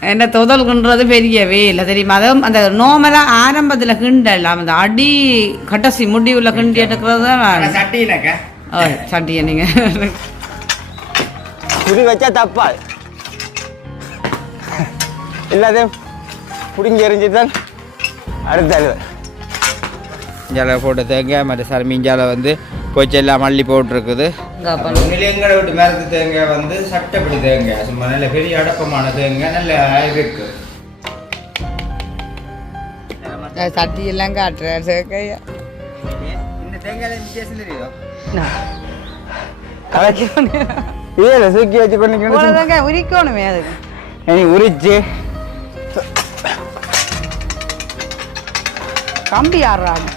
என்ன தொதல் கிண்டுறது பெரிய வேலை தெரியுமா? அதுவும் அந்த நோமலாக ஆரம்பத்தில் கிண்டலாம். அந்த அடி கட்டசி முடிவில் கிண்டி எடுக்கிறது தான் ஓ சட்டியை நீங்கள் குறி வச்சா தப்பா. எல்லாத்தையும் பிடிங்கி எறிஞ்சு தான் அடுத்த அலுவல் போட்ட தேங்காய் மற்ற சார் மிஞ்சால வந்து கொச்செல்லாம் மல்லி போட்டிருக்குது. நிலையங்களை விட்டு மரத்து தேங்காய் வந்து சட்டப்படி தேங்காய் சும்மா நல்ல பெரிய அடப்பமான தேங்காய் நல்ல இருக்கு சட்டி எல்லாம் காட்டுறேன் சேர்க்கையா இந்த தேங்காய் வித்தியாசம் தெரியுதோ? இதே தூக்கி வச்சு பண்ணிக்கணும். உரிக்கணுமே அதுக்கு இனி உரிச்சு. கம்பி ஆடுறாங்க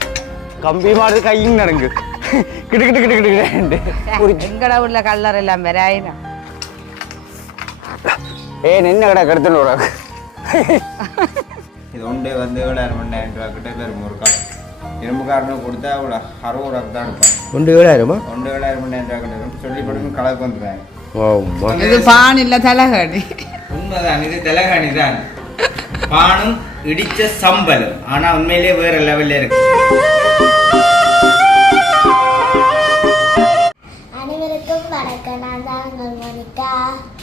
கம்பி மாடு கையும் நடங்கு. கிட்டு கிட்டு கிட்டு கிட்டு உரிச்சு எங்கட உள்ள கல்லர் எல்லாம் வராயினா ஏ நின்ன கடை கடுத்துன்னு வராங்க இது ஒன்றே வந்து ஏழாயிரம் மணி ரூபா கிட்ட வரும் ஒரு காலம் இரும்பு காரணம் கொடுத்தா அவ்வளோ. அறுபது ரூபா தான் எடுப்பேன். ஒன்று ஏழாயிரமா ஒன்று ஏழாயிரம் மணி ரூபா கிட்ட வரும் சொல்லி படுங்க கலக்கு வந்துடுவேன். ஆமா இது பான் இல்ல தலைகடி உண்மைதான் இது தெலகாணி தான் பானும் இடிச்ச சம்பலும். ஆனா உண்மையிலேயே வேற லெவல்ல இருக்கு.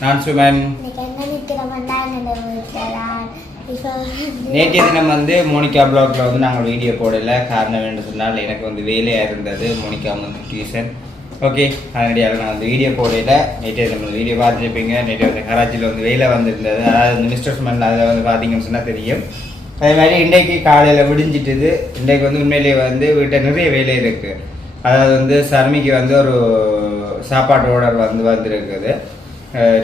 நான் சுமன் நேற்றைய தினம் வந்து மோனிகா பிளாக்ல வந்து நாங்கள் வீடியோ போடல. காரணம் என்ன சொன்னால் எனக்கு வந்து வேலையாக இருந்தது. மோனிகா வந்து டியூஷன் ஓகே அதனடியாக நான் வந்து வீடியோ போடல. நேற்றைய தினம் வீடியோ பார்த்துருப்பீங்க. நேற்று வந்து கராச்சியில் வந்து வேலை வந்திருந்தது. அதாவது வந்து மிஸ்டர் சுமன் அதில் வந்து பார்த்தீங்கன்னு சொன்னால் தெரியும். அதே மாதிரி இன்றைக்கு காலையில் விடிஞ்சிட்டுது. இன்றைக்கு வந்து உண்மையிலேயே வந்து வீட்டில் நிறைய வேலை இருக்குது அதாவது வந்து சர்மிக்கு வந்து ஒரு சாப்பாட்டு ஆர்டர் வந்து வந்திருக்குது.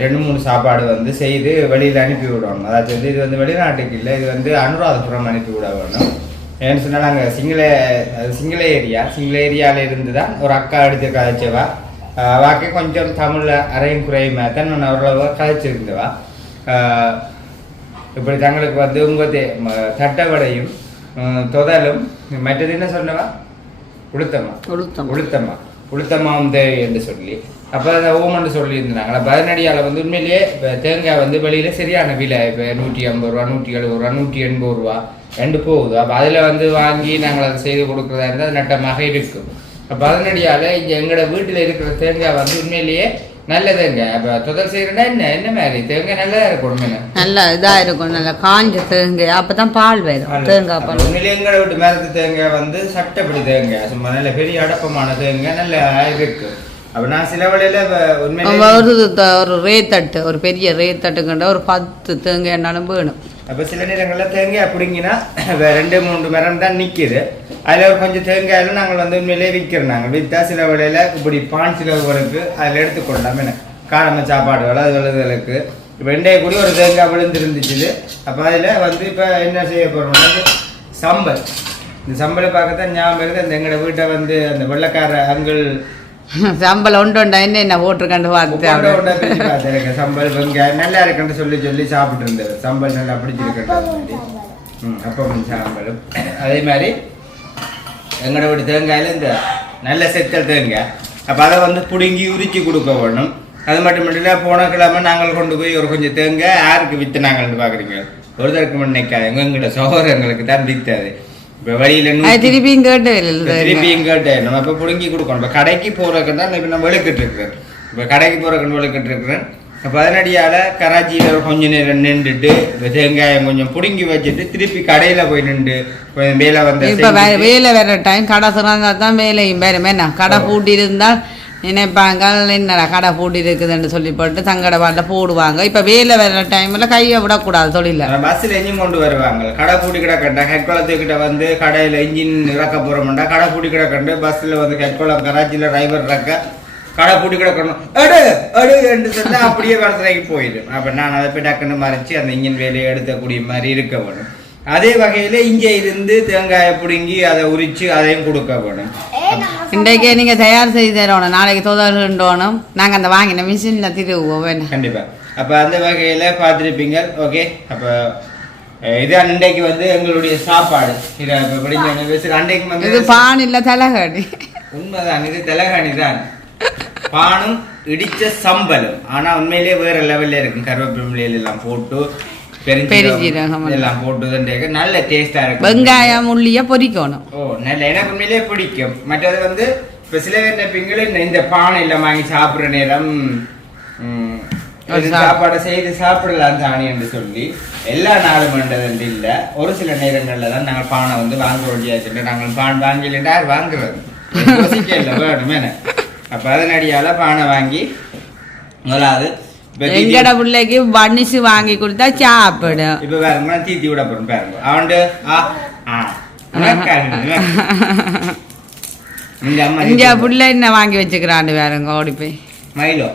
ரெண்டு மூணு சாப்பாடு வந்து செய்து வெளியில் அனுப்பி விடணும். அதாவது வந்து இது வந்து வெளிநாட்டுக்கு இல்லை இது வந்து அனுராதபுரம் அனுப்பி விட வேணும். ஏன்னு சொன்னால் நாங்கள் சிங்கள சிங்கள ஏரியா. சிங்கள ஏரியாவில் இருந்து தான் ஒரு அக்கா எடுத்து கதைச்சவா. வாக்கே கொஞ்சம் தமிழில் அரையும் குறையுமா தான் நான் ஓரளவு கதைச்சிருந்தவா. இப்படி தங்களுக்கு வந்து உங்கள் தே தட்டவடையும் தொதலும் மற்றது என்ன சொன்னவா? உளுத்தம்மா. உளுத்தம் உளுத்தம்மா. உளுத்தம்மா வந்து என்று சொல்லி. அப்போ அந்த ஓமன்னு சொல்லி இருந்தாங்க பதினடியால் வந்து உண்மையிலேயே இப்போ தேங்காய் வந்து வெளியில் சரியான விலை. இப்போ நூற்றி ஐம்பது ரூபா நூற்றி எழுபது ரூபா நூற்றி எண்பது ரூபா. ரெண்டு போகுது. அப்போ அதில் வந்து வாங்கி நாங்கள் அதை செய்து கொடுக்குறதா இருந்தால் அது நட்டமாக இருக்கும். அப்போ பதினடியால் இங்கே எங்களோட வீட்டில் இருக்கிற தேங்காய் வந்து உண்மையிலேயே நல்ல தேங்காய். அப்போ தொதல் செய்கிறேன்னா என்ன? என்ன மாதிரி? தேங்காய் நல்லதாக இருக்கும் உண்மையில. நல்லா இதா இருக்கும். நல்லா காஞ்ச தேங்காய். அப்பதான் பால் வரும். தேங்காய் பால். நிலையங்களை விட்டு மரத்து தேங்காய் வந்து சட்டப்படி தேங்காய். சும்மா நல்ல பெரிய அடப்பமான தேங்காய் நல்ல இருக்கு. அப்ப நான் சில வழியில உண்மையிலே ஒரு த- ஒரு ரே தட்டு ஒரு பெரிய ரே தட்டுக்கிட்ட ஒரு பத்து தேங்காய் என்னாலும் வேணும். அப்ப சில நேரங்கள்ல தேங்காய் பிடிங்கினா ரெண்டு மூன்று மரம் தான் நிக்குது. அதுல ஒரு கொஞ்சம் தேங்காயில நாங்கள் வந்து உண்மையிலே விற்கிறோம் நாங்கள் விற்றா சில வழியில இப்படி பான் சிலவுகளுக்கு அதில் எடுத்துக்கொள்ளலாம் என்ன காரம சாப்பாடுகள் அதுகளுக்கு இப்போ இன்றைய கூடி ஒரு தேங்காய் விழுந்துருந்துச்சு அப்போ அதில் வந்து இப்போ என்ன செய்ய போகிறோம்னா சம்பல். இந்த சம்பளை பார்க்கத்தான் ஞாபகம் இருக்குது அந்த எங்களோட வீட்டை வந்து அந்த வெள்ளக்கார அங்கிள் சம்பளம் உண்டு உண்டா? என்ன என்ன உட்கார்ந்து பார்த்து சம்பல் வெங்காயம் நல்லா இருக்குன்னு சொல்லி சொல்லி சாப்பிட்டு இருந்தது சம்பல் நல்லா பிடிச்சிருக்கு. ம் அப்பவும் சாம்பலும் அதே மாதிரி எங்களோட வீட்டு தேங்காயில் இந்த நல்ல செத்தல் தேங்காய். அப்போ அதை வந்து பிடுங்கி உரிச்சு கொடுக்க வேணும். அது மட்டும் இல்லை போன கிழமை நாங்கள் கொண்டு போய் ஒரு கொஞ்சம் தேங்காய் யாருக்கு விற்றுனாங்கன்னு பார்க்குறீங்க ஒருத்தருக்கு முன்னைக்காது எங்கள்கிட்ட சகோதரங்களுக்கு தான் விற்றது திருப்பியும் கேட்டு இல்லை திருப்பியும் கேட்டேன் நம்ம இப்போ பிடுங்கி கொடுக்கணும். இப்போ கடைக்கு போகிறதுக்கு தான் இப்போ வெளுக்கிட்டு இருக்கிறேன். இப்போ கடைக்கு போகிறதுக்கு வெளுக்கிட்டு இருக்கிறேன். இப்போ அதனடியால் கராச்சியில் கொஞ்ச நேரம் நின்றுட்டு தேங்காயம் கொஞ்சம் பிடுங்கி வச்சுட்டு திருப்பி கடையில் போய் நின்று கொஞ்சம் வேலை வந்த இப்ப வேலை வேற டைம் கடை திறந்தா தான் வேலையும். வேறும் என்ன? கடை பூட்டி இருந்தால் நினைப்பாங்க என்னடா கடை பூட்டி இருக்குதுன்னு சொல்லி போட்டு தங்கடை பாட்டில் போடுவாங்க. இப்ப வேலை வேற டைம்ல கையை விடக்கூடாது தொழில. பஸ்ஸில் எஞ்சின் கொண்டு வருவாங்க. கடை பூட்டி கிடக்கண்டா ஹெட்குளத்துக்கிட்ட வந்து கடையில் இன்ஜின் இறக்க போகிறோம்டா கடை பூட்டி கிடக்கண்டு பஸ்ஸில் வந்து ஹெட்குளம் கராச்சியில் டிரைவர் இறக்க கடை பூட்டி கிடக்கணும். அடு அடு என்று சொன்னால் அப்படியே வளர்த்துறைக்கு போயிடும் அப்போ நான் அதை போய் டக்குன்னு மறைச்சி அந்த இன்ஜின் வேலையை எடுக்கக்கூடிய மாதிரி இருக்க வேணும். அதே வகையில் இங்கே இருந்து தேங்காயை பிடுங்கி அதை உரித்து அதையும் கொடுக்க வேணும். இன்றைக்கே நீங்க தயார் செய்து தரணும். நாளைக்கு தொதல்கின்றோணும் நாங்க அந்த வாங்கின மிஷின்ல திருவுவோம். வேணும் கண்டிப்பாக அப்போ அந்த வகையில் பார்த்துருப்பீங்க. ஓகே. அப்போ இதான் இன்றைக்கு வந்து எங்களுடைய சாப்பாடு. இதை இப்போ படிஞ்ச அன்றைக்கு இது வந்து பான் இல்ல தலைகாடி உண்மைதான். இது தெலகாணி தான். பானும் இடிச்ச சம்பலும். ஆனா உண்மையிலேயே வேற லெவல்ல இருக்கும் கருவேப்பிலை எல்லாம் போட்டு பெருஞ்சீரகம் இதெல்லாம் போட்டு நல்ல டேஸ்டா இருக்கும். வெங்காயம் உள்ளிய பொரிக்கணும். ஓ நல்ல எனக்கு உண்மையிலேயே பிடிக்கும். மற்றது வந்து இப்போ சில பேர் நினைப்பீங்களே, இந்த பானையில் வாங்கி சாப்பிட்ற நேரம் சாப்பாடை செய்து சாப்பிடலாம் தானே என்று சொல்லி எல்லா நாளும் என்றது இல்லை. ஒரு சில நேரங்களில் தான் நாங்கள் பானை வந்து வாங்க வேண்டியாச்சு நாங்கள் பான் வாங்கலைன்னா யார் வாங்குறது? யோசிக்க இல்லை வேணுமே. அப்போ அதனடியால் பானை வாங்கி முதலாவது எங்கட பிள்ளைக்கு பன்னிசு வாங்கி கொடுத்தா சாப்பிடும். இப்ப பாருங்க தீத்தி விட போறோம் பாருங்க. அவன்ட்டு இங்க. புள்ள என்ன வாங்கி வச்சுக்கிறாண்டு வேறங்க ஓடி போய். மயிலோ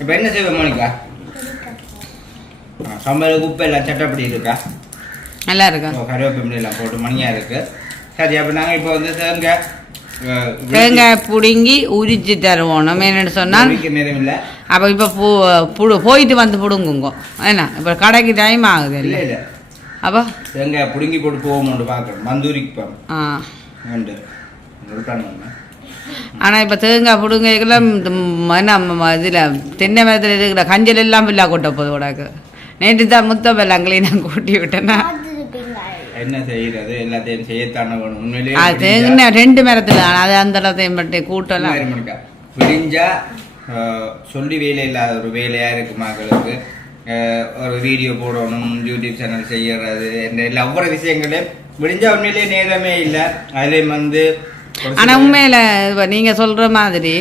இப்ப என்ன செய்வ மோனிகா? சம்பளம் உப்பு எல்லாம் சட்டப்படி இருக்கா? நல்லா இருக்கும் கருவேப்பிலை எல்லாம் போட்டு மணியா இருக்கு. சரி அப்ப நாங்க இப்போ வந்து அஹ், தேங்காய் புடுங்கி உரிச்சு தருவோம் என்னன்னு சொன்னால் உரிக்க நேரம் இல்ல அப்போ இப்போ பூ புடு போயிட்டு வந்து புடுங்குங்க என்ன இப்போ கடைக்கு டைம் ஆகுது இல்ல அப்போ தேங்காய் புடுங்கி போட்டு போவோம்னு பாக்குறோம் மந்தூரிக்கு ஆ ஆனால் இப்போ தேங்காய் பிடுங்கலாம் என்ன இதில் தென்னை மரத்தில் இருக்கிற கஞ்சல் எல்லாம் பில்லா கொட்ட போகுது உனக்கு நேற்று தான் முத்த பெல்லாம் கிளீனாக கூட்டி விட்டேன்னா என்ன செய்யறது? எல்லாத்தையும் செய்யத்தானே வேணும். உண்மையிலேயே ரெண்டு மரத்தில் அது அந்த இடத்தையும் பற்றி கூட்டலாம். விடிஞ்சா சொல்லி வேலை இல்லாத ஒரு வேலையா இருக்கு மக்களுக்கு. ஒரு வீடியோ போடணும் யூடியூப் சேனல் செய்யறது இந்த எல்லா ஒவ்வொரு விஷயங்களையும் விடிஞ்சா உண்மையிலேயே நேரமே இல்லை. அதுலேயும் வந்து ஆனால் உண்மையில் நீங்கள் சொல்கிற மாதிரி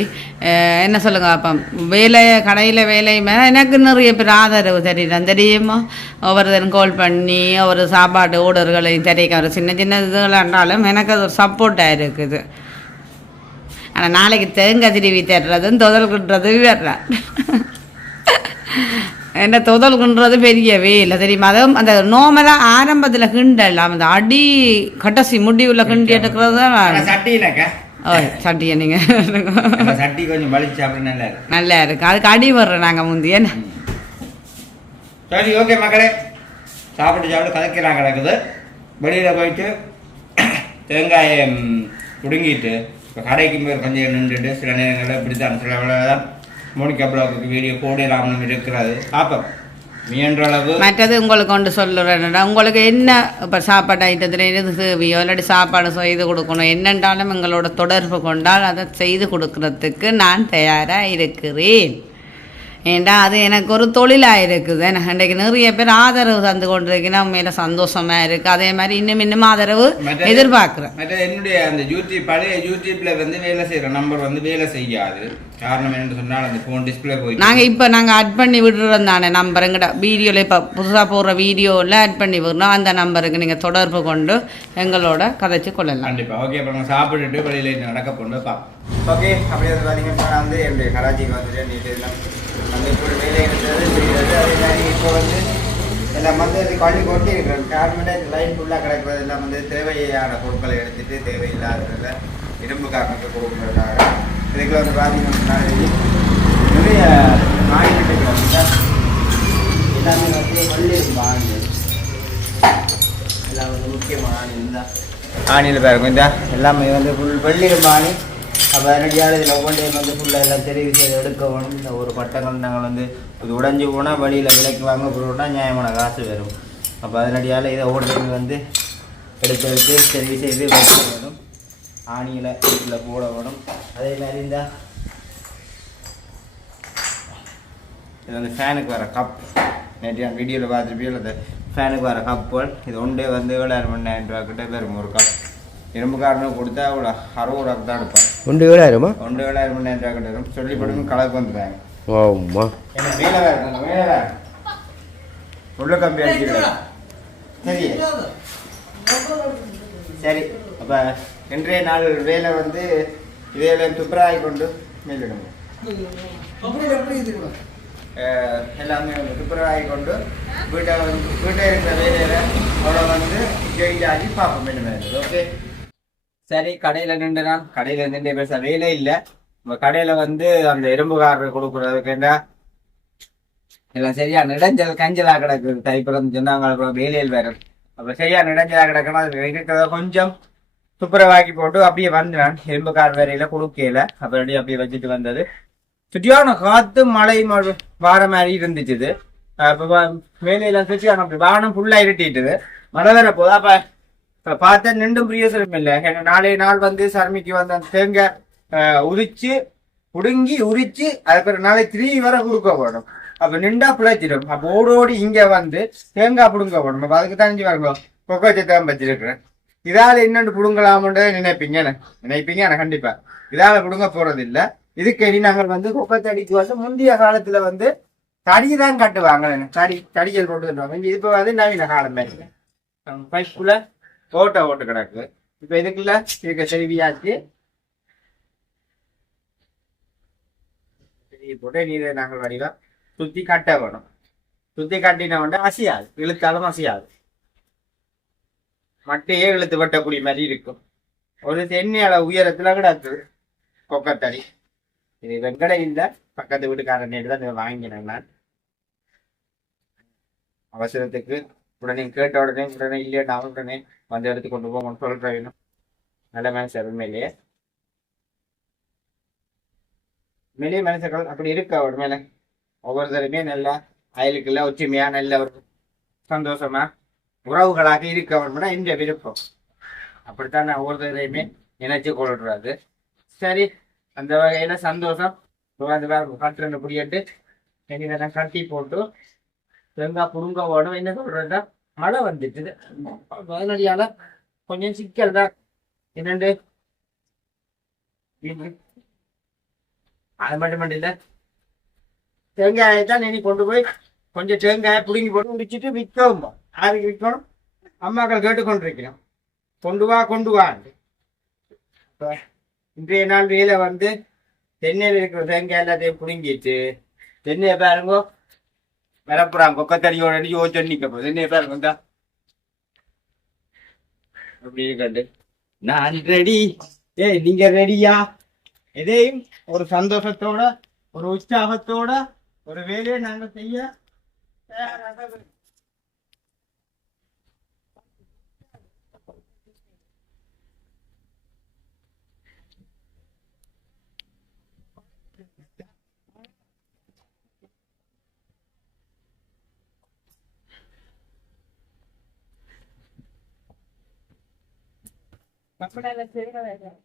என்ன சொல்லுங்க அப்போ வேலை கடையில் வேலையுமே எனக்கு நிறைய பேர் ஆதரவு தெரியும் தெரியுமா? ஒவ்வொருத்தரும் கால் பண்ணி ஒரு சாப்பாடு ஓடர்களை தெரிவிக்க ஒரு சின்ன சின்ன இதுகளாண்டாலும் எனக்கு அது ஒரு சப்போர்ட்டாக இருக்குது. ஆனால் நாளைக்கு தேங்காய் திருவி தர்றதும் தொதல் குன்றதும் வர்றேன் என்ன தொதல் குன்றது பெரிய வேலை தெரியுமா? அதுவும் அந்த நோமலாக ஆரம்பத்தில் கிண்டலாம் அந்த அடி கடைசி முடிவுல கிண்டி எடுக்கிறது தான் சட்டியை நீங்கள் சட்டி கொஞ்சம் வலிச்சு சாப்பிட நல்லா இருக்கு. நல்லா இருக்கு. அதுக்கு அடி வர்றோம் நாங்கள் முந்தி என்ன? சரி ஓகே மக்களே. சாப்பிட்டு சாப்பிட்டு கதைக்கிறாங்க கிடக்குது வெளியில் போயிட்டு தேங்காயை புடுங்கிட்டு இப்போ கடைக்கு போய் கொஞ்சம் நின்றுட்டு சில நேரங்களில் இப்படி தான் சில தான் மோனிகா பிளாக்கு வீடியோ போடலாம்னு இருக்கிறது. பார்ப்போம். முயன்ற மற்றது உங்களுக்கு கொண்டு சொல்லுறேன்டா உங்களுக்கு என்ன இப்போ சாப்பாடு ஐட்டத்தில் எது தேவையோ? இல்லாட்டி சாப்பாடு செய்து கொடுக்கணும். என்னென்றாலும் எங்களோட தொடர்பு கொண்டால் அதை செய்து கொடுக்கறதுக்கு நான் தயாராக இருக்கிறேன். ஏண்டா அது எனக்கு ஒரு தொழிலாக இருக்குது? இன்றைக்கு நிறைய பேர் ஆதரவு தந்து கொண்டிருக்கீங்கன்னா உண்மையில சந்தோஷமா இருக்கு. அதே மாதிரி இன்னும் இன்னும் ஆதரவு எதிர்பார்க்குறேன். மற்ற என்னுடைய அந்த யூடியூப் பழைய யூடியூப்ல வந்து வேலை செய்யற நம்பர் வந்து வேலை செய்யாது. காரணம் என்னன்னு சொன்னால் அந்த ஃபோன் டிஸ்பிளே போய் நாங்கள் இப்போ நாங்கள் ஆட் பண்ணி விடுறோம் தானே நம்பர் எங்கட வீடியோவில் இப்போ புதுசாக போடுற வீடியோவில் ஆட் பண்ணி விடுறோம். அந்த நம்பருக்கு நீங்கள் தொடர்பு கொண்டு எங்களோட கதைச்சு கொள்ளலாம். கண்டிப்பா. ஓகே அப்போ நம்ம சாப்பிட்டுட்டு வெளியில நடக்க போண்டு பா. ஓகே அப்படியே பார்த்தீங்கன்னா வந்து என்னுடைய கராச்சிக்கு வந்துட்டு நீட்டு இப்போ வேலை இருந்தது செய்கிறது அதே மாதிரி இப்போ வந்து எல்லாம் வந்து அது கள்ளி கொட்டி இருக்கிறேன் காரணம் இந்த லைன் ஃபுல்லாக கிடக்கிறது எல்லாம் வந்து தேவையான பொருட்களை எடுத்துட்டு தேவையில்லாததில் இரும்பு காரணத்தை கொடுக்குறதுக்காக இதுக்குள்ள வந்து பார்த்தீங்கன்னா நிறைய மாநிலங்கள் எல்லாமே வந்து வள்ளி மாநிலம். எல்லாம் வந்து முக்கியமான ஆணியில் பாருங்க இந்த. எல்லாமே வந்து ஃபுல் வெள்ளிடும் ஆணி அப்போ ரெடியாக இதில் ஒவ்வொன்றையும் வந்து ஃபுல்லாக எல்லாம் தெரிவு செய்து எடுக்க வேணும். இந்த ஒரு பட்டங்கள் நாங்கள் வந்து இது உடைஞ்சு போனால் வழியில் விலைக்கு வாங்க போகிறோம்னா நியாயமான காசு வரும். அப்போ அதனடியால் இதை ஒவ்வொன்றையும் வந்து எடுத்து எடுத்து தெரிவு செய்து வைக்க வேணும். ஆணியில் இதில் போட வேணும். அதே மாதிரி இந்த இது வந்து ஃபேனுக்கு வர கப் நேற்று வீடியோவில் பார்த்துருப்பீங்க அந்த ஃபேனுக்கு வர கப்புகள் இது ஒன்றே வந்து ஏழாயிரம் மணி ரூபா கிட்ட வரும் ஒரு கப் இரும்பு காரணம் கொடுத்தா அவ்வளோ அறுபது தான் எடுப்பேன். ஒன்று ஏழாயிரமா? ஒன்று ஏழாயிரம் மணி ரூபா கிட்ட சொல்லி போட்டு கலக்கு வந்துட்டாங்க ஆமா. என்ன மேலே வேறு கொஞ்சம் மேலே உள்ள கம்பி அடிச்சிருக்கேன் சரி. சரி அப்போ இன்றைய நாள் வேலை வந்து இதே துப்புராய் கொண்டு மேலிடுங்க எல்லாமே வந்து துப்புரவாகி கொண்டு வீட்டை வந்து வீட்டை இருக்கிற வேலையில் அவ்வளோ வந்து ஜெயிச்சாச்சு பார்ப்போம் என்ன ஓகே? சரி கடையில் நின்று நான் கடையில் நின்று பேச வேலை இல்லை. நம்ம கடையில் வந்து அந்த இரும்புகாரர் கொடுக்குறதுக்கு என்ன? எல்லாம் சரியா நிடஞ்சல் கஞ்சலா கிடக்குது தைப்புறம் சொன்னாங்க. அப்புறம் வேலையில் வேற. அப்ப சரியா நிடஞ்சலா கிடக்குன்னா அது இருக்கிறத கொஞ்சம் துப்புரவாக்கி போட்டு அப்படியே வந்தேன். இரும்புக்கார் வேலையில கொடுக்கல. அப்படி அப்படியே வச்சுட்டு வந்தது. சுற்றியான காத்து மழை மழை வார மாதிரி இருந்துச்சு இது. இப்போ சுற்றியான அப்படி வானம் ஃபுல்லாக இருட்டிட்டுது மழை வேற போதா அப்போ இப்போ பார்த்தா நின்றும் பிரியோசனம் இல்லை. ஏன்னா நாளைய நாள் வந்து சர்மிக்கு வந்து அந்த தேங்காய் உரிச்சு புடுங்கி உரிச்சு அதுக்கப்புறம் நாளை திரும்பி வர கொடுக்க போடணும் அப்போ நின்றா பிழைச்சிடும். அப்போ ஓடி ஓடி இங்க வந்து தேங்காய் புடுங்க போடணும் அப்போ அதுக்கு தான் இங்க வரணும் கொக்கோ வச்சிருக்கிறேன். இதால இன்னொன்று புடுங்கலாம்ன்றதை நினைப்பீங்க நினைப்பீங்க ஆனா கண்டிப்பா. இதால புடுங்க போகிறது இல்லை இதுக்கடி நாங்கள் வந்து கொக்கத்தடிக்கு வந்து முந்தைய காலத்துல வந்து தடி தான் கட்டுவாங்க. தடி தடிகள் போட்டு தருவாங்க இப்போ வந்து நவீன காலம் பைப்புல ஓட்ட ஓட்டு கிடக்கு. இப்ப இதுக்குள்ள இருக்க செல்வியாச்சு போட்டு நீரை நாங்கள் வடிவா சுத்தி கட்ட வேணும். சுத்தி கட்டின உடனே அசையாது. இழுத்தாலும் அசையாது. மட்டையே இழுத்து வெட்டக்கூடிய மாதிரி இருக்கும். ஒரு தென்னை உயரத்துல கிடக்குது கொக்கத்தடி இது வெங்கட இல்ல. பக்கத்து வீட்டுக்காரன் தான் வாங்கினேன் நான். அவசரத்துக்கு உடனே கேட்ட உடனே உடனே இல்லையா உடனே வந்து எடுத்து கொண்டு போகணும்னு சொல்ற வேணும் நல்ல மனுஷன் உண்மையிலேயே வெளிய மனுஷர்கள் அப்படி இருக்கா ஒரு மேல? ஒவ்வொருத்தருமே நல்லா அயலுக்குள்ள ஒற்றுமையா நல்ல ஒரு சந்தோஷமா உறவுகளாக இருக்க இருக்கவன் இந்த விருப்பம். அப்படித்தான் நான் ஒவ்வொருத்தரையுமே நினைச்சு கொள்றது. சரி அந்த வகையில சந்தோஷம். இப்ப வந்து வேற கட்டுறது கட்டி போட்டு தேங்காய் புடுங்க ஓடும். என்ன சொல்றதா மழை வந்துட்டு அதனால கொஞ்சம் சிக்கல் தான். என்னண்டு? அது மட்டும் மட்டும் இல்ல. தேங்காயை தான் நீ கொண்டு போய் கொஞ்சம் தேங்காயை பிடுங்கி போட்டு முடிச்சுட்டு விற்கவும் யாருக்கு விற்கணும்? அம்மாக்கள் கேட்டுக்கொண்டிருக்கிறோம். கொண்டு வா கொண்டு வா. இன்றைய நாள் வேலை வந்து தென்னையில் இருக்கிற தேங்காய் எல்லாத்தையும் பிடுங்கிட்டு தென்னையை பாருங்க வரப்புறாங்க கொக்கத்தடியோட அடிச்சு ஓச்சு நிக்க போகுது தென்னையை பாருங்க இந்தா. அப்படி இருக்காண்டு நான் ரெடி ஏய் நீங்க ரெடியா எதையும் ஒரு சந்தோஷத்தோட ஒரு உற்சாகத்தோட ஒரு வேலையை நாங்க செய்ய. தயாராக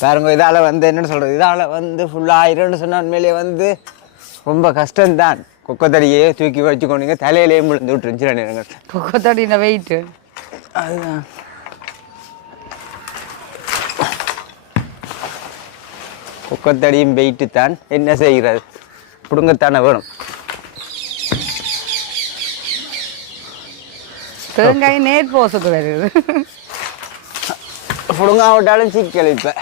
பாருங்க இதால வந்து என்னன்னு சொல்றது? இதால வந்து ஃபுல்லாக ஆயிரம்னு சொன்ன உண்மையிலேயே வந்து ரொம்ப கஷ்டம்தான். குக்கத்தடியே தூக்கி வச்சு கொண்டீங்க தலையிலேயே விழுந்து விட்டுருந்துச்சு ரெண்டு நேரங்கள். கொக்கத்தடின வெயிட்டு அதுதான். குக்கத்தடியும் வெயிட்டு தான் என்ன செய்கிறது? பிடுங்கத்தானே வேணும். தேங்காய் நேர் போசுக்கு வருது. பிடுங்க விட்டாலும் சிக்கல் இப்போ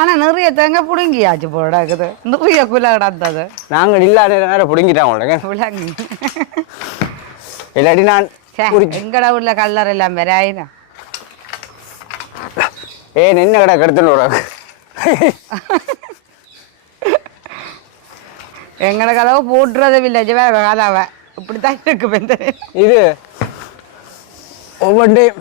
ஆனா நிறைய தேங்காய் புடுங்கியாச்சு போடாக்குது நிறைய குல கிடந்தது. நாங்கள் இல்லாத நேரம் பிடுங்கிட்டாங்க உங்களுக்கு விளங்கி இல்லாட்டி நான் எங்கட உள்ள கல்லர் எல்லாம் வராயினா ஏ நின்ன கடை கெடுத்துன்னு வராங்க எங்கட கதவு போட்டுறது வில்லேஜ் வேற கதாவை. இப்படித்தான் இருக்கு இது ஒவ்வொன்றையும்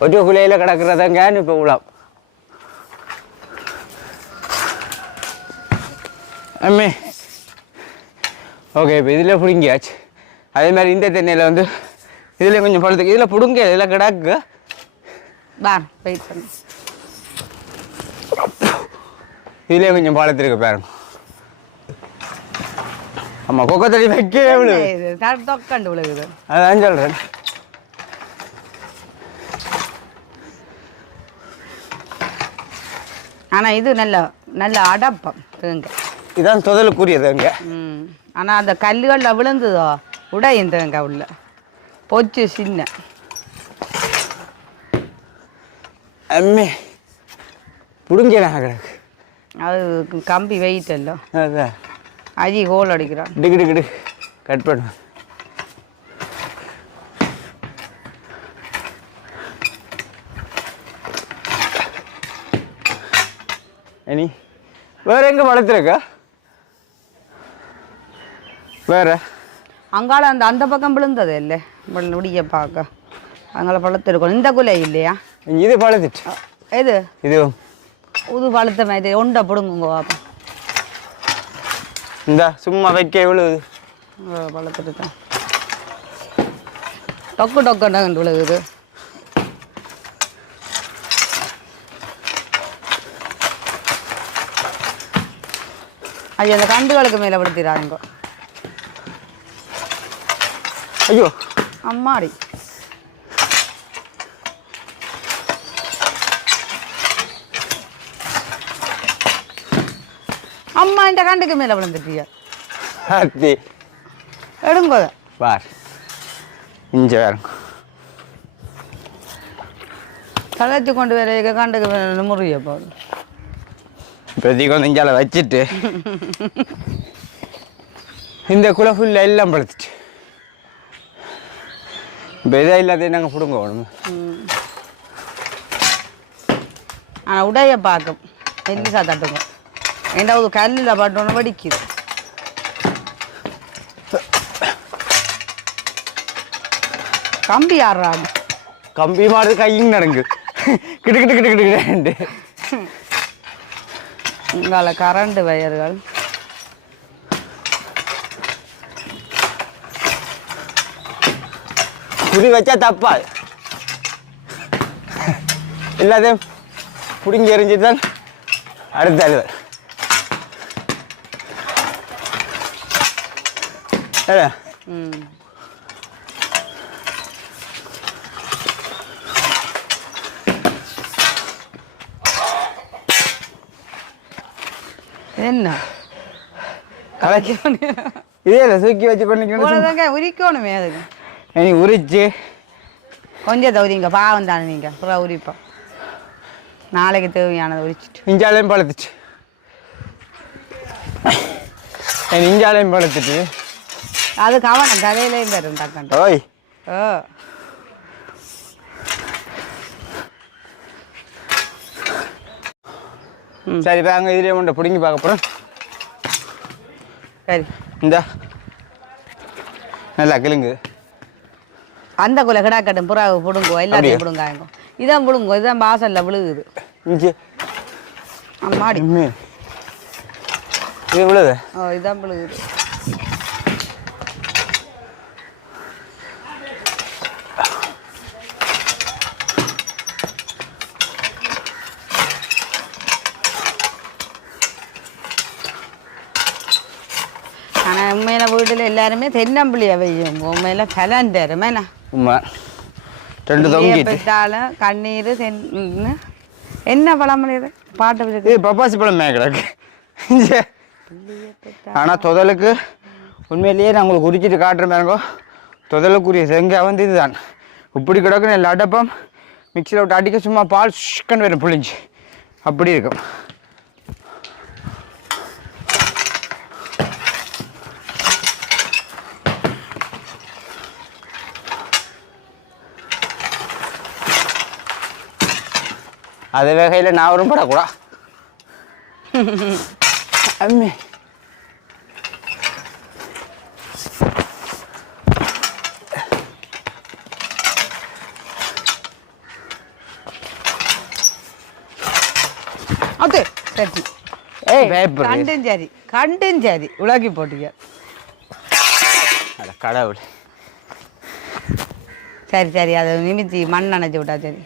ஒரு குலையில் கிடக்கிறதங்க இப்போ உலாம் அம்மே ஓகே இப்போ இதில் பிடுங்கியாச்சு அதே மாதிரி இந்த தென்னையில் வந்து இதில் கொஞ்சம் பழுத்துக்கு இதில் பிடுங்க இதில் கிடக்கு வா வெயிட் பண்ணு இதுலேயே கொஞ்சம் பழத்திருக்கு பாருங்க ஆமாம் கொக்கத்தடி வைக்கவே விழுது தொக்கண்டு விழுகுது அதான் சொல்கிறேன் ஆனா இது நல்ல நல்ல அடப்பம் தேங்காய் இதான் தொதலுக்குரியது அங்கே ம். ஆனா அந்த கல்லுகளில் விழுந்ததோ உடையும் தேங்காய் உள்ள. பொச்சு சின்ன. அம்மே பிடுங்கலாம் கிடக்கு. அது கம்பி வெயிட் இல்லை அதான். அஜி ஹோல் அடிக்கிறான். டிக்கு டிக்கு டிக்கு கட் பண்ணுவேன் இனி வேற எங்க வளர்த்துருக்கா? வேற? அங்கால அந்த அந்த பக்கம் விழுந்தது இல்லை. முடிய பார்க்க. அங்கால பழுத்திருக்கணும் இந்த குலை இல்லையா? இது பழுத்துட்டு எது? இதுவும் புது பழுத்த மாதிரி ஒண்டை பிடுங்குங்க பாப்பா இந்த சும்மா வைக்க விழுவுது பழுத்துட்டு தான். டொக்கு டொக்கு விழுகுது. ஐயோ அந்த கண்டுகளுக்கு மேலே விடுத்திடாங்க ஐயோ. அம்மாடி. அம்மா இந்த கண்டுக்கு மேலே விழுந்துட்டியா? அத்தி எடுங்க பார். இஞ்ச வேறுங்க கலைச்சு கொண்டு வர கண்டுக்கு மேலே முறிய போகுது. இப்போதைக்கு வந்து இஞ்சால வச்சுட்டு. இந்த குலை ஃபுல்லாக எல்லாம் பழுத்துட்டு இப்போ இதாக இல்லாத நாங்கள் பிடுங்க உடம்பு ஆனால் உடைய பார்க்கும் மெல்லிசா தட்டுங்க. ரெண்டாவது கல்லில் பட்டோன்னு வடிக்குது. கம்பி ஆடுறாங்க. கம்பி மாடுறது கையும் நடங்கு. கிடு கிடு கிடு கிடு கிடு. இங்கால கரண்ட் வயர்கள். குறி வச்சா தப்பா. எல்லாத்தையும் பிடுங்கி எறிஞ்சு தான் அடுத்த அழுவர் ம். என்ன? கலக்கி இதே இல்லை தூக்கி வச்சு பண்ணிக்கணும் உரிக்கணுமே அதுக்கு. இனி உரிச்சு. கொஞ்சம் தௌரிங்க பாவம் தானே நீங்கள் அப்புறம் உரிப்போம். நாளைக்கு தேவையானதை உரிச்சிட்டு. இஞ்சாலையும் பழுத்துச்சு. இஞ்சாலையும் பழுத்துட்டு. அது கவனம் தலையிலேயும் தரும் டக்கன் ஓய். ஓ. சரி இப்போ அங்கே இதுலேயே ஒன்றை பிடுங்கி பார்க்க போகிறோம் சரி. இந்த. நல்லா கிளுங்கு. அந்த குலை கிடாக்கட்டும் புறாவை பிடுங்கோ எல்லாத்தையும் அப்படியா? பிடுங்காயங்கோ. இதான் பிடுங்கோ இதான் வாசல்ல விழுகுது. இஞ்சி அம்மாடி. இம்மி. இது இவ்வளவு ஓ இதான் விழுகுது ஆனால் உண்மையில வீட்டில் எல்லாருமே தென்னம்பிள்ளையை வையும் உண்மையில கலண்டர் மேனா? உமா ரெண்டு தொங்கிட்டு பெற்றாலும் கண்ணீர் தென் என்ன பழமொழி இது? பாட்டு இது பப்பாசி பழம் மேக்கிடக்கு ஆனால் தொதலுக்கு உண்மையிலேயே நான் உங்களுக்கு உரிச்சிட்டு பாருங்க. தொதலுக்குரிய செங்காய் வந்து இதுதான். இப்படி கிடக்கு எல்லா அடப்பம் மிக்சியில் விட்டு அடிக்க சும்மா பால் சிக்கன் வரும் புளிஞ்சு அப்படி இருக்கும். அது வகையில் நான் வரும் படக்கூடா அம்மி. அது சரி ஏய். கண்டும் சரி கண்டும் சரி உலகி போட்டீங்க. அட கடவுள். சரி சரி அதை நிமித்தி மண் அணைச்சி விட்டா சரி.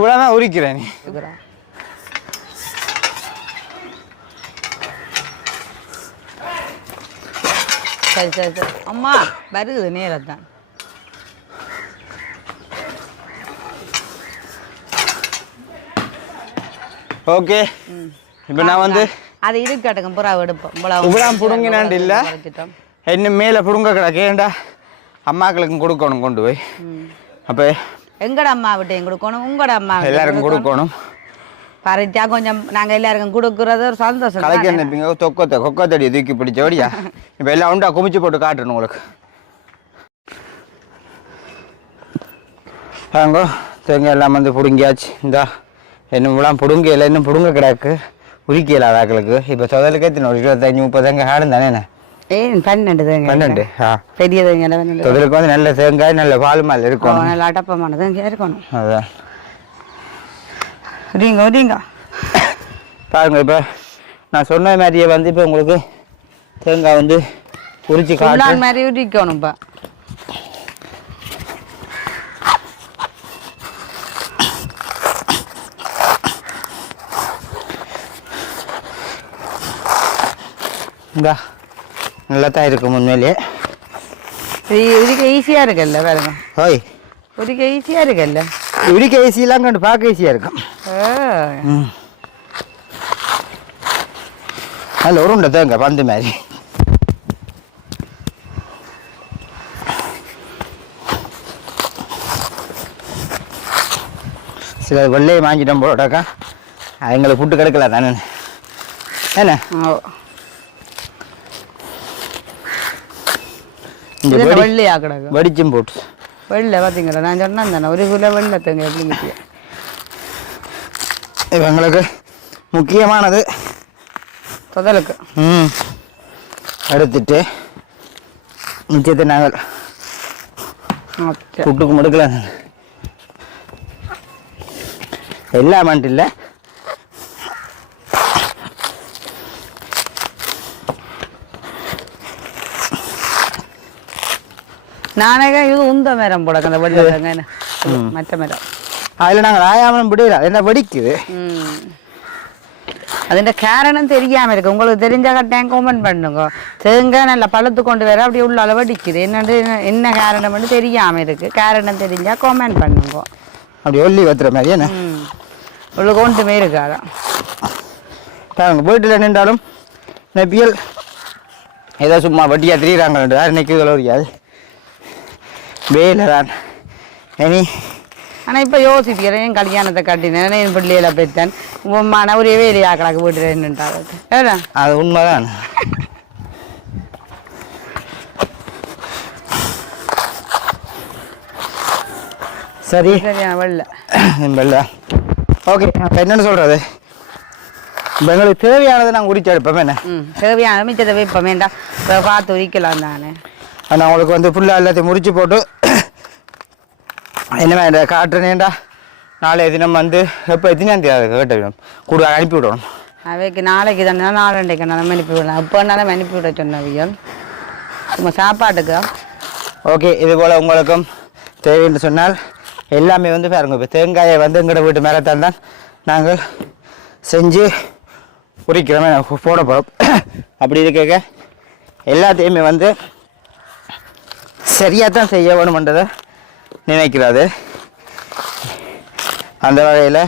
இவ்வளோ தான் உரிக்கிறேன் நீ. சரி சரி சரி. அம்மா வருகுது நேரத்தான். ஓகே. இப்போ நான் வந்து அது இருக்கட்டுங்க புறா எடுப்போம். இவ்வளவு புடுங்கினாண்டு இல்ல? இன்னும் மேலே புடுங்க கிடக்கு. ஏன்டா அம்மாக்களுக்கும் கொடுக்கணும் கொண்டு போய். அப்போ எங்கட அம்மா விட்டையும் கொடுக்கணும் உங்களோட அம்மா எல்லாருக்கும் கொடுக்கணும். பறிச்சா கொஞ்சம் நாங்க எல்லாருக்கும் கொடுக்கறது ஒரு சந்தோஷம் கலைக்கு. நினைப்பீங்க தொக்கத்தை கொக்கத்தடியை தூக்கி பிடிச்சபடியா இப்போ எல்லாம் உண்டா? குமிச்சு போட்டு காட்டுறேன் உங்களுக்கு. வாங்கோ தேங்காய் எல்லாம் வந்து பிடுங்கியாச்சு. இந்தா இன்னும் இவ்வளோ பிடுங்கல இன்னும் பிடுங்க கிடக்கு. உரிக்கல அதாக்களுக்கு இப்போ தொதலுக்கு எத்தனை? ஒரு இருபத்தஞ்சு முப்பது தேங்காய் ஆடும் தானே பன்னெண்டு தேங்க பன்னெண்டு பெரிய வந்து நல்ல தேங்காய் நல்ல பால் மேல் ஓ, இருக்கும் நல்ல அடப்பமானது இங்கே இருக்கணும். அதான். ஒடிங்க ஒடிங்க பாருங்க இப்போ நான் சொன்ன மாதிரியே வந்து இப்போ உங்களுக்கு தேங்காய் வந்து உரிச்சு காட்டு. மாதிரி உரிக்கணும்ப்பா இந்தா. நல்லா தான் இருக்கும் உண்மையிலேயே இது உரிக்க ஈஸியாக இருக்குல்ல பாருங்க. ஓய் உரிக்க ஈஸியாக இருக்குல்ல. இடிக்க ஈஸியெல்லாம் கண்டு பார்க்க ஈஸியாக இருக்கும். அதில் உருண்டை தேங்காய் பந்து மாதிரி. சில வெள்ளையை மாஞ்சிட்டோம் போட்டாக்கா அவங்களுக்கு புட்டு கிடைக்கல தானே என்ன? ஓ. வெள்ளை பார்த்தீங்களா நான் சொன்னேன் தானே ஒரு கிலோ வெள்ளை தேங்க எப்படிங்க இவங்களுக்கு முக்கியமானது தொதலுக்கு ம் எடுத்துட்டு மிச்சத்தை நாங்கள் ஓகே புட்டுக்கு முடுக்கலாம் எல்லா மட்டும் நானே இது உந்த மரம் போட அந்த வெள்ளை தேங்க என்ன மற்ற மரம் அதில் நாங்கள் ஆயாமலும் விடல என்ன வெடிக்குது ம். അതിന്റെ കാരണം தெரியாம இருக்கு உங்களுக்கு தெரிஞ்ச கட்டாயம் கமெண்ட் பண்ணுங்க தேங்காய் நல்லா பழுத்து கொண்டு வர அப்படியே உள்ள அளவடிக்குது என்னது என்ன காரணம்னு தெரியாம இருக்கு காரணம் தெரிஞ்சா கமெண்ட் பண்ணுங்க அப்படி ஒல்லி வத்துற மாதிரி என்ன ம் உங்களுக்கு ஒன்றுமே இருக்காதான் பாருங்க வீட்டில் நின்றாலும் நெப்பியல் ஏதோ சும்மா வட்டியாக திரியிறாங்க யாரும் நிற்கிறது முடியாது வேலை தான் இனி ஆனா இப்ப யோசிக்கிறேன் என் கல்யாணத்தை கட்டினேன் என் பிள்ளையில பெற்றேன். உமான ஒரே வேலையா கிடக்கு ஏடா அது உண்மைதான். சரி. வெள்ள இல்ல ஓகே அப்போ என்னென்னு சொல்கிறது இப்போ எங்களுக்கு தேவையானதை நாங்கள் உரிச்சு எடுப்போம் என்ன? தேவையான மிச்சத்தை வைப்போம் வேண்டாம் இப்போ பார்த்து உரிக்கலாம் தானே. நான் உங்களுக்கு வந்து ஃபுல்லாக எல்லாத்தையும் முறிச்சு போட்டு என்ன இந்த காட்டுறேன்டா நாளைய தினம் வந்து எப்போ எத்தனாம் தேதி கேட்ட வேணும் கூட அனுப்பி விடணும். அவைக்கு நாளைக்கு தானே நாளண்டைக்கு நான் அனுப்பி விடலாம். எப்போனாலும் அனுப்பி விட சொன்னவியல் சும்மா சாப்பாட்டுக்கு. ஓகே இது போல் உங்களுக்கும் தேவை என்று சொன்னால் எல்லாமே வந்து பாருங்க இப்போ தேங்காயை வந்து எங்களோட வீட்டு மேலே தான் நாங்கள் செஞ்சு உரிக்கிறோமே போட போகிறோம் அப்படி இருக்க எல்லாத்தையுமே வந்து சரியாக தான் செய்ய வேணுமென்றதை நினைக்கிறாரு. அந்த வகையில்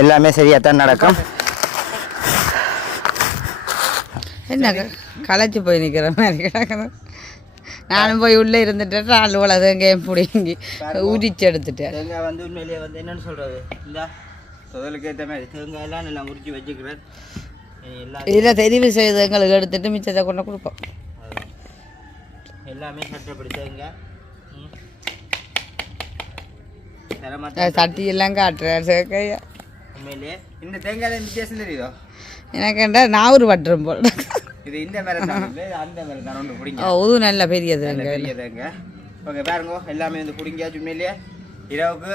எல்லாமே சரியாக தான் நடக்கும். என்ன களைச்சு போய் நிற்கிற மாதிரி கிடக்குது. நானும் போய் உள்ளே இருந்துட்டு ஆள் உலக எங்கேயும் பிடிங்கி உரிச்சு எடுத்துட்டேன். தேங்காய் வந்து உண்மையிலேயே வந்து என்னன்னு சொல்கிறது இந்த தொழிலுக்கு ஏற்ற மாதிரி தேங்காய் எல்லாம் நல்லா முறிச்சு வச்சுக்கிறேன். எல்லா இதில் தெரிவு செய்து எங்களுக்கு எடுத்துட்டு மிச்சத்தை கொண்டு கொடுப்போம். எல்லாமே சட்டப்படி அஹ் சட்டி எல்லாம் காட்டுறேன் உண்மையிலேயே இந்த தேங்காய் வித்தியாசம் தெரியுதோ? எனக்கு என்ன நான் ஒரு வட்டுறோம் போல். இது இந்த இது அந்த மரம் தான் ஒன்று ஓ பிடிங்க இது நல்ல பெரிய ஓகே பாருங்க எல்லாமே வந்து பிடிங்கியாச்சு உண்மையிலேயே இரவுக்கு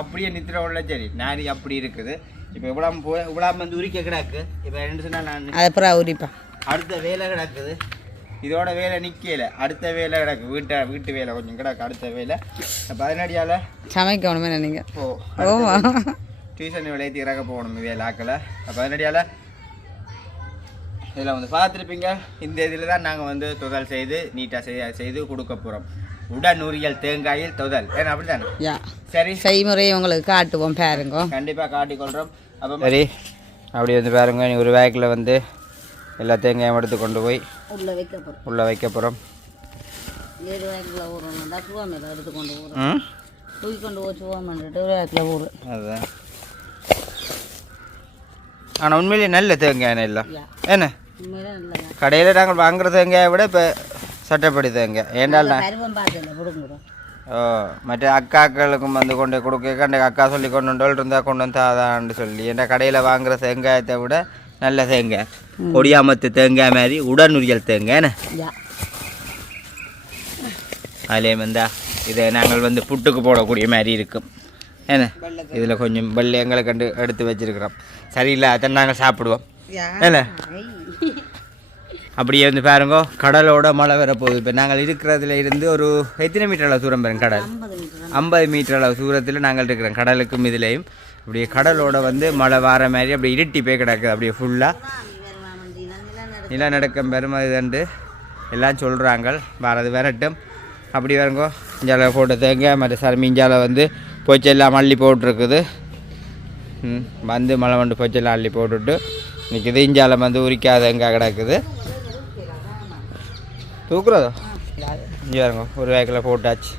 அப்படியே நித்திர உள்ள சரி நாரி அப்படி இருக்குது. இப்போ இவ்வளோ இவ்வளோ வந்து உரிக்க கிடக்கு. இப்போ ரெண்டு சொன்னா நான் அப்புறம் உரிப்பேன் அடுத்த வேலை கிடக்குது. இதோட வேலை நிற்கல அடுத்த வேலை கிடக்கு. வீட்டை வீட்டு வேலை கொஞ்சம் கிடக்கு. அடுத்த வேலை. அப்போ அதனடியால் சமைக்கணுமே நினைங்க. ஓ டியூஷன் விளையாத்தி இறக்க போகணும் வேலை ஆக்கலை அப்போ அதனடியால் இதில் வந்து பார்த்துருப்பீங்க. இந்த இதில் தான் நாங்கள் வந்து துதல் செய்து நீட்டாக செய்ய செய்து கொடுக்க போகிறோம் உடன் உரியல் தேங்காயில் துதல் ஏன்னா அப்படி தானே யா. சரி. செய்முறையை உங்களுக்கு காட்டுவோம் பாருங்க. கண்டிப்பாக காட்டிக்கொள்கிறோம் அப்போ சரி. அப்படி வந்து பாருங்க. நீ ஒரு வேக்கில் வந்து எல்லா தேங்காயும் எடுத்து கொண்டு போய் உள்ள வைக்க போகிறோம் உள்ளே வைக்க போகிறோம் ஏழு வாய்க்கில் ஊறணும். தான் சுவா மேலே எடுத்து கொண்டு ஊறும் தூக்கி கொண்டு போய் சுவா பண்ணிட்டு ஒரு வாய்க்கில் ஊறு. அதுதான் ஆனால் உண்மையிலேயே நல்ல தேங்காய் இல்லை. என்ன? கடையில் நாங்கள் வாங்குற தேங்காயை விட இப்போ சட்டப்படி தேங்காய். ஏண்டால் ஓ மற்ற அக்காக்களுக்கும் வந்து கொண்டு கொடுக்க அக்கா சொல்லி கொண்டு இருந்தால் கொண்டு வந்து தாதான்னு சொல்லி. என்ற கடையில் வாங்குற தேங்காயத்தை விட நல்ல தேங்காய் கொடியாமத்து தேங்காய் மாதிரி உடனுரியல் தேங்காய் என்ன? யா. அதிலே வந்தா இதை நாங்கள் வந்து புட்டுக்கு போடக்கூடிய மாதிரி இருக்கும். என்ன? இதில் கொஞ்சம் வெள்ளையங்களை கண்டு எடுத்து வச்சிருக்கிறோம். சரியில்லை அதை நாங்கள் சாப்பிடுவோம். யா. என்ன? அப்படியே வந்து பாருங்க கடலோட மழை வரப்போகுது இப்போ நாங்கள் இருக்கிறதுல இருந்து ஒரு எத்தனை மீட்டர் அளவு தூரம் பாருங்க கடல்? ஐம்பது மீட்டர் அளவு தூரத்தில் நாங்கள் இருக்கிறோம் கடலுக்கும் இதுலேயும். அப்படியே கடலோட வந்து மழை வர மாதிரி அப்படியே இருட்டி போய் கிடக்குது. அப்படியே ஃபுல்லாக நிலநடுக்கம் பெருமதிதண்டு. எல்லாம் சொல்கிறாங்க வரது வரட்டும். அப்படி வரங்கோ இஞ்சால போட்டு தேங்காய் மற்ற சார் இஞ்சால வந்து பொச்செல்லாம் அள்ளி போட்டுருக்குது. ம் வந்து மழை வந்து பொச்செல்லாம் அள்ளி போட்டுட்டு நிற்கிது இஞ்சால வந்து உரிக்காத எங்கே கிடக்குது. தூக்குறதோ? இங்கே வரங்கோ ஒரு வேக்கில் போட்டாச்சு.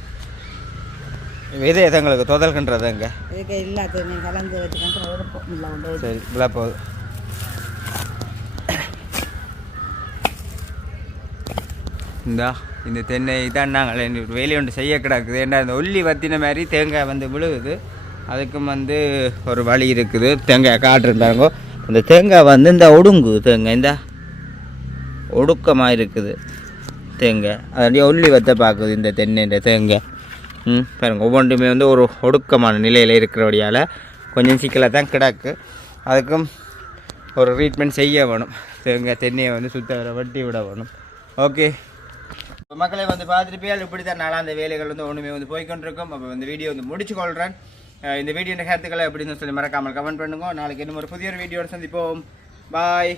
இது எதங்களுக்கு தொதல்கின்றதுங்க இதுக்கு எல்லாத்தையுமே கலந்து வச்சுக்கிட்டு இல்லை சரி இவ்வளோ போகுது இந்தா இந்த தென்னை இதான் நாங்கள் வேலையை ஒன்று செய்ய கிடக்குது. ஏன்னா இந்த ஒல்லி வத்தின மாதிரி தேங்காய் வந்து விழுகுது. அதுக்கும் வந்து ஒரு வழி இருக்குது. தேங்காய் காட்டுறேன் பாருங்க. இந்த தேங்காய் வந்து இந்த ஒடுங்கு தேங்காய் இந்த. ஒடுக்கமாக இருக்குது தேங்காய். அதனுடைய ஒல்லி வத்த பார்க்குது இந்த தென்னை இந்த தேங்காய். ம் ஒவ்வொன்றுமே வந்து ஒரு ஒடுக்கமான நிலையில் இருக்கிறபடியால் கொஞ்சம் சிக்கலாக தான் கிடக்கு. அதுக்கும் ஒரு ட்ரீட்மெண்ட் செய்ய வேணும். எங்கள் தென்னையை வந்து சுத்த வர வட்டி விட வேணும். ஓகே இப்போ மக்களை வந்து பார்த்துருப்பியால் இப்படி தான் நாளாக அந்த வேலைகள் வந்து ஒன்றுமே வந்து போய்கொண்டிருக்கும். அப்போ இந்த வீடியோ வந்து முடிச்சு கொள்கிறேன் இந்த வீடியோ கருத்துக்களை எப்படின்னு சொல்லி மறக்காமல் கமெண்ட் பண்ணுங்க. நாளைக்கு இன்னும் ஒரு புதிய ஒரு வீடியோட சந்திப்போம். பாய்